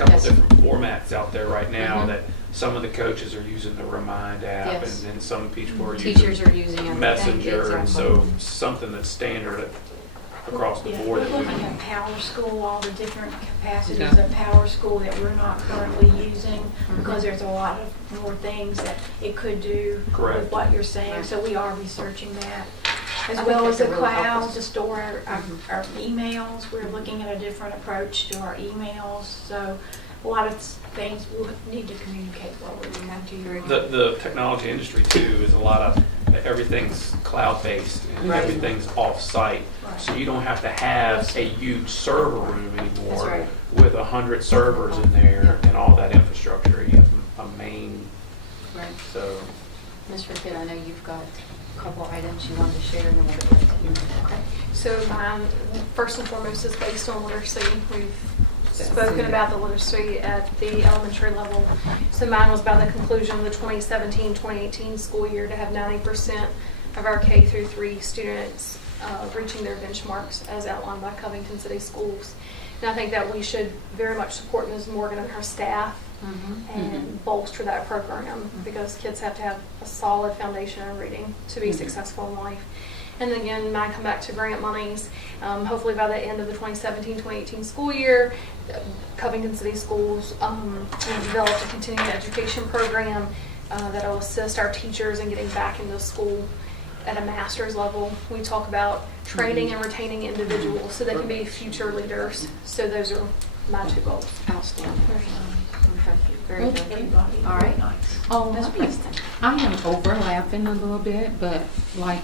couple Yes. different formats out there right now Mhm. that some of the coaches are using the Remind app, Yes. and then some people are Teachers using are using it. Messenger, and so Exactly. something that's standard across the Yeah, board. we're that we looking can- at Power School, all the different capacities Yeah. of Power School that we're not currently using, Mm-hmm. because there's a lot of more things that it could do Correct. with what you're saying, Right. so we are researching that. As I well think as the that could really help cloud us. to store Mhm. our emails, we're looking at a different approach to our emails, so a lot of things we'll need to communicate while we come to you. The technology industry too is a lot of, everything's cloud-based and Right. everything's off-site. Right. So you don't have to have a huge server room anymore That's right. with 100 servers in there and all that infrastructure. You have a main, Right. so. Ms. Rickett, I know you've got a couple items you wanted to share, and then we'll get back to you. Okay. So mine, first and foremost, is based on literacy. We've That's spoken it. about the literacy at the elementary level. So mine was by the conclusion of the 2017-2018 school year to have 90% of our K through 3 students reaching their benchmarks as outlined by Covington City Schools. And I think that we should very much support Ms. Morgan and her staff Mhm. and bolster that program, because kids have to have a solid foundation in reading to be successful in life. And then again, might come back to grant monies. Hopefully by the end of the 2017-2018 school year, Covington City Schools will develop a continuing education program that will assist our teachers in getting back into school at a master's level. We talk about training and retaining individuals so they can be future leaders. So those are my 2 goals. Outstanding. Okay, very good. Everybody, All right. nice. Oh, Ms. Preston. I am overlapping a little bit, but like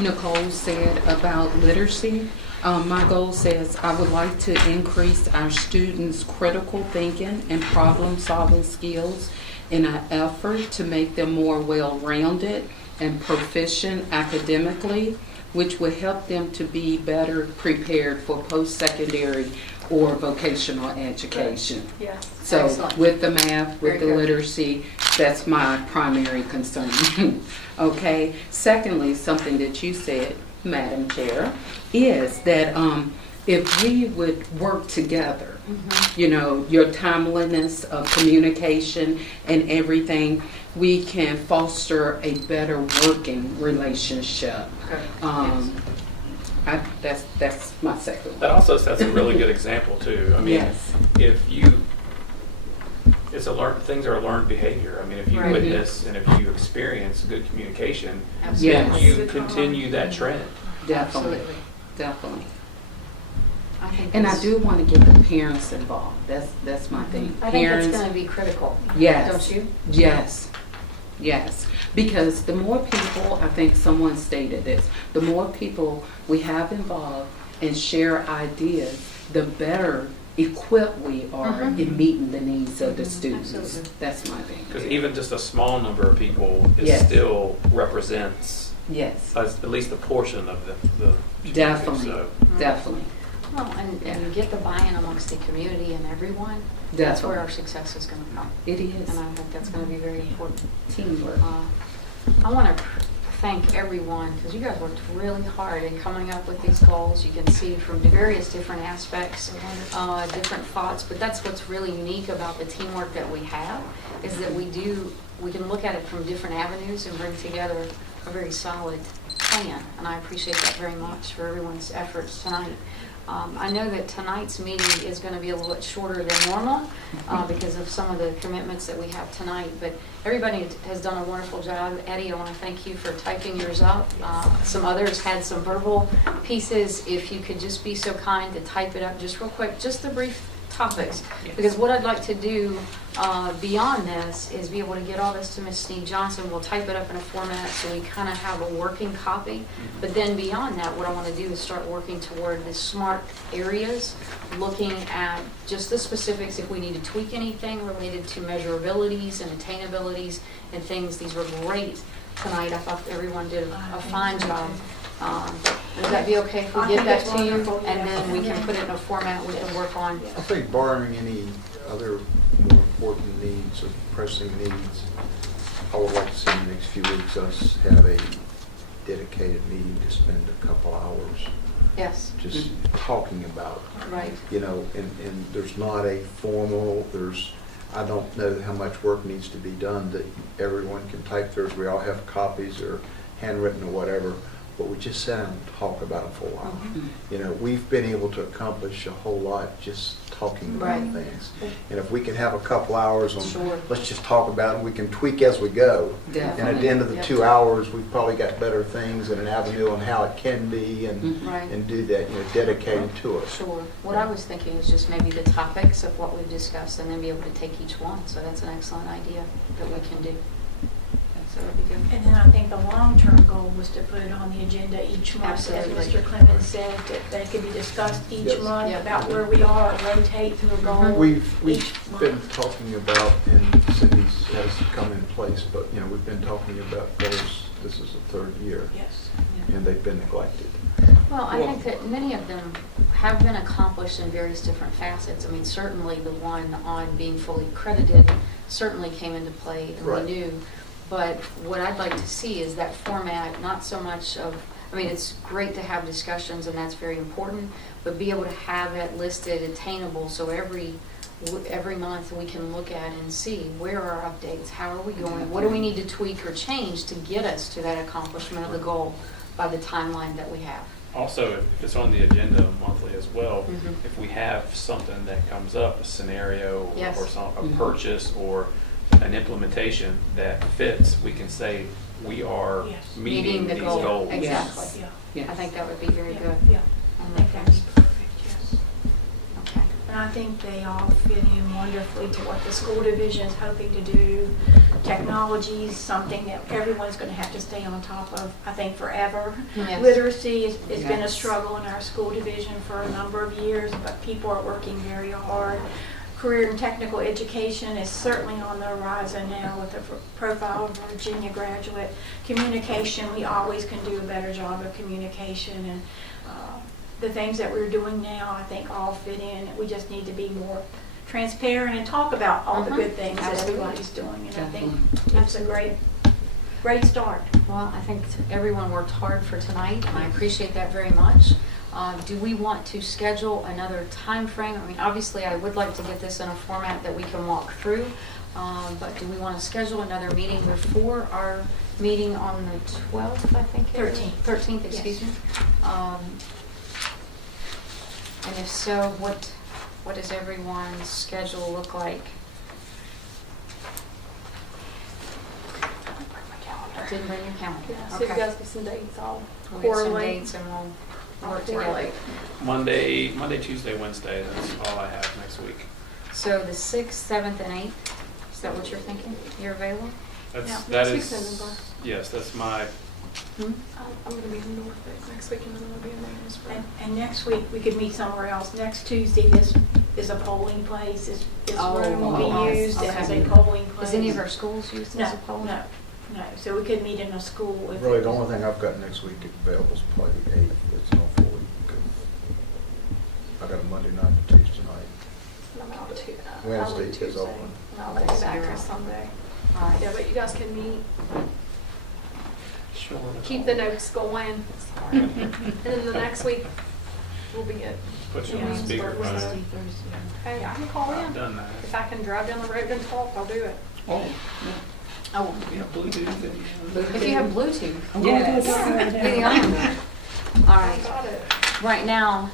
Nicole said about literacy, my goal says I would like to increase our students' critical thinking and problem-solving skills in an effort to make them more well-rounded and proficient academically, which will help them to be better prepared for post-secondary or vocational education. Yes. So Excellent. with the math, Very with the good. literacy, that's my primary concern. Okay. Secondly, something that you said, Madam Chair, is that if we would work together, you know, your timeliness of communication and everything, we can foster a better working relationship. That's my second That one. also sets a really good example too. I mean, Yes. if you, things are a learned behavior. I mean, if you Right. witness and if you experience good communication, Absolutely. then you continue that trend. Definitely, Absolutely. definitely. I think And I that's- do want to get the parents involved. That's my thing. I think that's Parents, going to be critical. yes. Don't you? Yes, yes. Because the more people, I think someone stated this, the more people we have involved and share ideas, the better equipped we are Mhm. in meeting the needs of the students. Absolutely. That's my thing. Because even just a small number of people Yes. still represents Yes, at least a portion of the community. definitely, So, definitely, Well, and Yeah. you get the buy-in amongst the community and everyone, that's where our definitely. success is going to come. It is And I think that's going to be very important. teamwork. I want to thank everyone, because you guys worked really hard in coming up with these goals. You can see from the various different aspects, different thoughts, but that's what's really unique about the teamwork that we have, is that we can look at it from different avenues and bring together a very solid plan. And I appreciate that very much for everyone's efforts tonight. I know that tonight's meeting is going to be a little bit shorter than normal because of some of the commitments that we have tonight, but everybody has done a wonderful job. Eddie, I want to thank you for typing yours up. Some others had some verbal pieces. If you could just be so kind to type it up just real quick, just the brief topics, because what I'd like to do beyond this is be able to get all this to Ms. Sneed Johnson. We'll type it up in a format so we kind of have a working copy. But then beyond that, what I want to do is start working toward the SMART areas, looking at just the specifics, if we need to tweak anything related to measurabilities and attainabilities and things. These were great tonight. I thought everyone did a fine job. Would that be okay if we I get think that it's to you? wonderful, And yes. then we can put it in a format we can work on. I think barring any other more important needs or pressing needs, I would like to see in the next few weeks us have a dedicated meeting to spend a couple hours Yes, just talking about it. right. You know, and there's not a formal, I don't know how much work needs to be done that everyone can type theirs. We all have copies or handwritten or whatever, but we just sit down and talk about it for a while. Mhm. You know, we've been able to accomplish a whole lot just talking about Right. things. And if we can have a couple hours on, Sure. let's just talk about it, we can tweak as we go. And at the end of the Yep. 2 hours, we've probably got better things and an avenue on how it can be and, Right. and do that, you know, dedicated to it. Sure. What I was thinking is just maybe the topics of what we've discussed and then be able to take each one. So that's an excellent idea that we can do. So that'd be good. And then I think the long-term goal was to put it on the agenda each month, as Absolutely. Mr. Clemens said, that could be discussed each Yes. month Yeah. about where we are, rotate through a goal. We've each been month. talking about, and Cindy's has come in place, but, you know, we've been talking about goals, this is the third year, Yes. and they've been neglected. Well, I think that many of them have been accomplished in various different facets. I mean, certainly the one on being fully accredited certainly came into play and Right. we knew. But what I'd like to see is that format, not so much of, I mean, it's great to have discussions and that's very important, but be able to have it listed, attainable, so every month we can look at and see where are our updates, how are we going, what do we need to tweak or change to get us to that accomplishment of the goal by the timeline that we have. Also, if it's on the agenda monthly as well, Mhm. if we have something that comes up, a scenario Yes. or a Mhm. purchase or an implementation that fits, we can say we are Yes. meeting the these goal. goals. Exactly. Yeah. Yes. I think that would be very Yeah. good. Yeah. I I think that'd be perfect, yes. Okay. And I think they all fit in wonderfully to what the school division is hoping to do. Technology is something that everyone's going to have to stay on top of, I think, forever. Yes. Literacy has been a Yes. struggle in our school division for a number of years, but people are working very hard. Career and technical education is certainly on the horizon now with the profile of Virginia graduate. Communication, we always can do a better job of communication, and the things that we're doing now, I think, all fit in. We just need to be more transparent and talk about all the good things that Absolutely. everybody's doing. And I think Definitely. it's a great start. Well, I think everyone worked hard for tonight, and I appreciate that very much. Do we want to schedule another time frame? I mean, obviously, I would like to get this in a format that we can walk through, but do we want to schedule another meeting before our meeting on the 12th, I think? 13th, excuse Yes. me. And if so, what does everyone's schedule look like? Didn't bring your calendar. Yeah, so if you Okay. guys give some dates, I'll We'll get some correlate. dates and we'll I'll work together. correlate. Monday, Tuesday, Wednesday, that's all I have next week. So the 6th, 7th, and 8th, is that what you're thinking? You're available? That Next is, week's in November. yes, that's my, Hmm? I'm going to be in Norfolk next week, and then I'm going to be in Mansboro. And next week, we could meet somewhere else. Next Tuesday, this is a polling place. This Oh, room will oh, be used as a okay. polling place. Is any of our schools used No, as a poll? no. So we could meet in a school. if Really, it the was- only thing I've got next week available is probably the 8th, it's not full week. I got a Monday night and Tuesday night. And I'm out too. Wednesday is Tuesday, open. And I'll Okay, be so back you're till out. Sunday. All right. Yeah, but you guys can meet, sure. keep the notes going. And then the next week will be it. Put you on Yeah. speaker, Wednesday, brother. Hey, I can call I've in. done that. If I can drive down the road and talk, I'll do it. Oh, Oh, Yeah, Bluetooth and. if you have Bluetooth. yes. Be the only one. All I right. got it. Right now,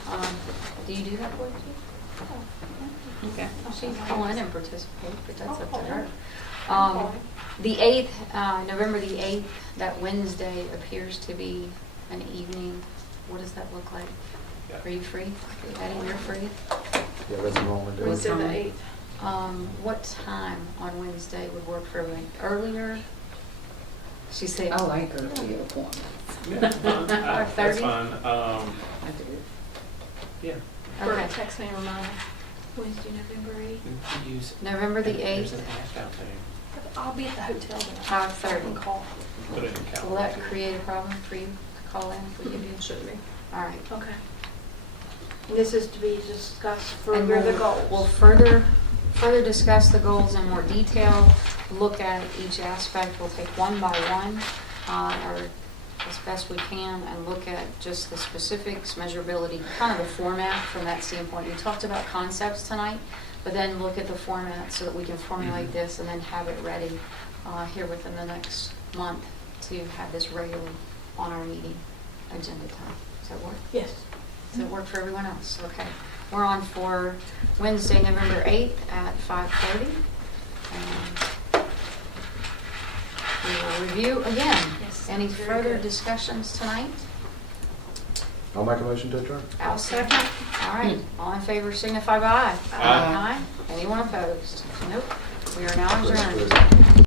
do you do that Bluetooth? Okay. Oh, she can call in and participate, but that's up to I'll her. call in. The 8th, November the 8th, that Wednesday appears to be an evening. What does that look like? Yeah. Are you free? Eddie, you're free? Yeah, that's normally do. Wednesday the time? 8th. What time on Wednesday would work for everyone? Earlier? She said. I like early appointments. Yeah, that's fine. That's 5:30? fine. I do. Yeah. Okay. Text me and remind me. Wednesday, November 8th. Use. November the There's 8th, an app out there. I'll be at the hotel then. 5:30. And call. Put it in your Will calendar. that create a problem for you to call in if we give you? Should be. All right. Okay. This is to be discussed And further the we'll goals. further discuss the goals in more detail, look at each aspect. We'll take one by one. Our as best we can and look at just the specifics, measurability, kind of the format from that standpoint. We talked about concepts tonight, but then look at the format so that we can formulate this and then have it ready here within the next month to have this regularly on our meeting agenda time. Does that work? Yes. Does it work for everyone else? Okay. We're on for Wednesday, November 8th at 5:30. And we will review again. Yes, Any very further good. discussions tonight? I'll make a motion to adjourn. I'll second. All right. All in favor signify by aye. Aye. Anyone opposed? Nope. We are now adjourned.